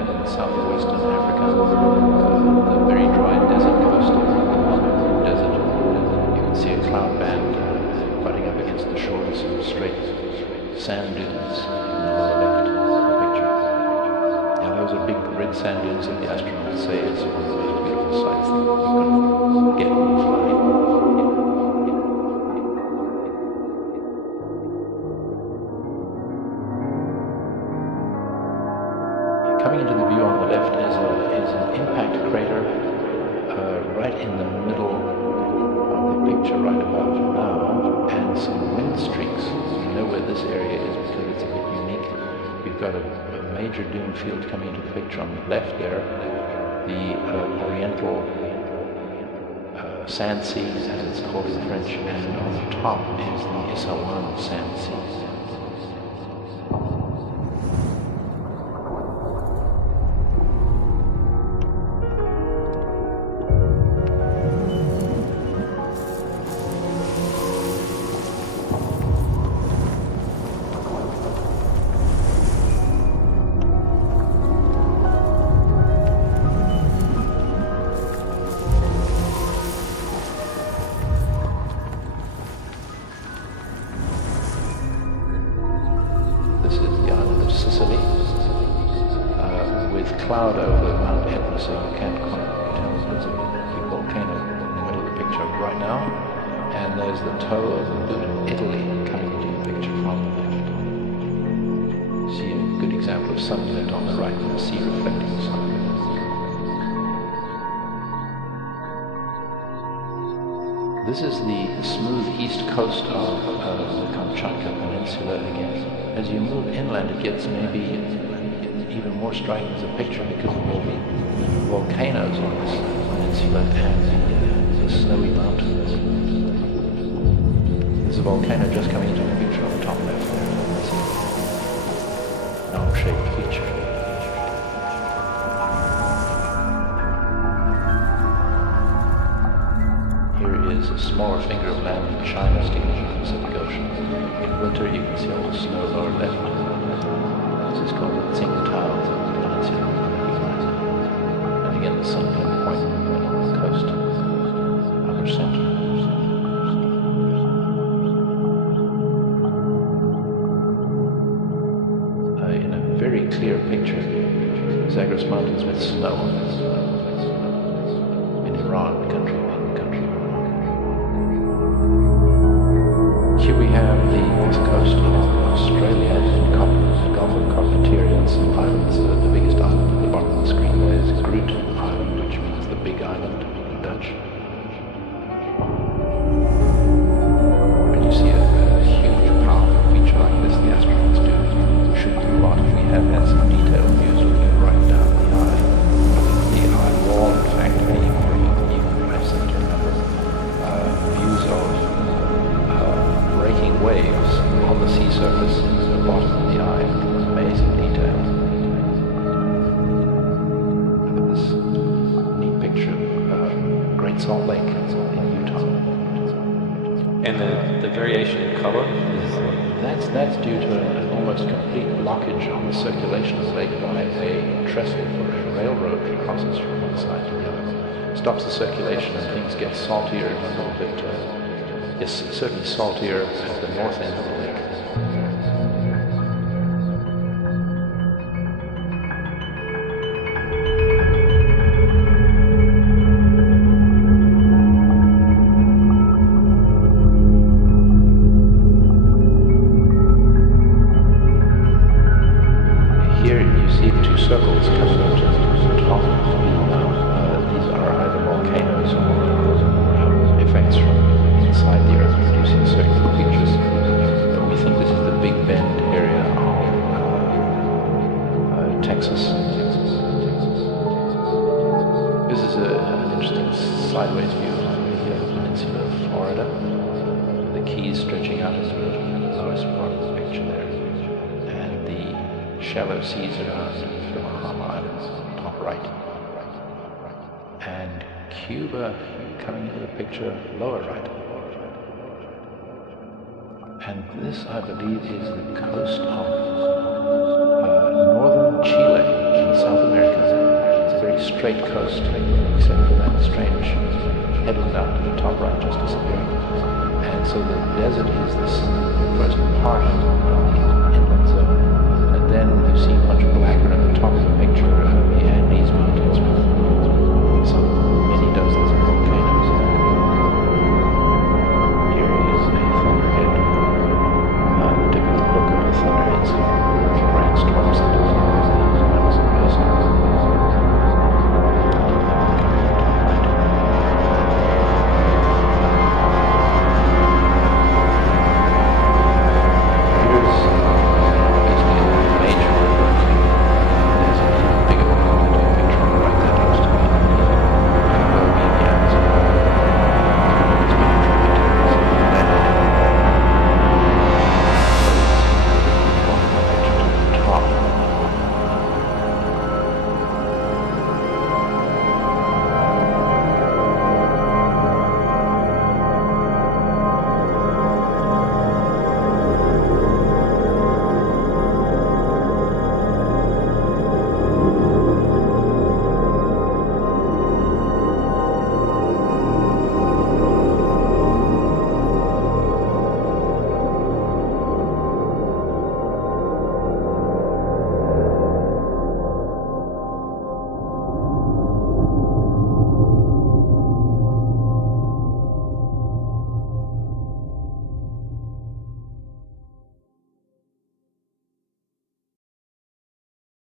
have in southwestern Africa, the very dry desert coast of the desert. You can see a cloud band butting up against the shores of straight sand dunes in the lower left of the picture. Now those are big red sand dunes that the astronauts say is one of the most beautiful sights that you can get when flying. Coming into the view on the left is an impact crater right in the middle of the picture, right above now, and some wind streaks. You know where this area is because it's a bit unique. You've got a major dune field coming into the picture on the left there, the Oriental sand sea, as it's called in French, and on the top is the Issaouan sand sea. Sicily, with cloud over Mount Etna, so you can't quite tell. There's a big volcano in the middle of the picture right now, and there's the toe of the boot of Italy coming into the picture from the left. See a good example of sunset on the right, and the sea reflecting the sun. This is the smooth east coast of the Kamchatka Peninsula again. As you move inland, it gets maybe even more striking as a picture because of all the volcanoes on this peninsula and the snowy mountains. There's a volcano just coming into the picture on the top left there. It's a knob-shaped feature. Is a smaller finger of land in China sticking into the Pacific Ocean. In winter, you can see all the snow lower left. This is called the Tsingtao Peninsula. And again, the sun can point in the middle of the coast, upper center. In a very clear picture, Zagros Mountains with snow on it. In Iran, country. Here we have the west coast of Australia, Gulf of Carpentaria, and some islands. The biggest island at the bottom of the screen there is Groot Island, which means the big island in Dutch. When you see a huge, powerful feature like this, the astronauts do shoot through a lot. We have had some detailed views looking right down the eye wall. In fact, even I've seen to remember views of breaking waves on the sea surface at the bottom of the eye. Amazing detail. Look at this neat picture of Great Salt Lake in Utah. And the variation in color? That's due to an almost complete blockage on the circulation of the lake by a trestle for a railroad that crosses from one side to the other. Stops the circulation and things get saltier a little bit. It's certainly saltier at the north end of the lake. Here you see two circles coming up to the top of the view now. These are either volcanoes or effects from inside the Earth producing circular features. But we think this is the Big Bend area of Texas. This is an interesting sideways view of the peninsula of Florida. The Keys stretching out into the lowest part of the picture there. And the shallow seas around the Bahama Islands, top right. And Cuba coming into the picture lower right. And this, I believe, is the coast of northern Chile in South South America. It's a very straight coast, except for that strange headland out to the top right, just disappearing. And so the desert is this first part of the inland zone, and then you see much blacker at the top of the picture.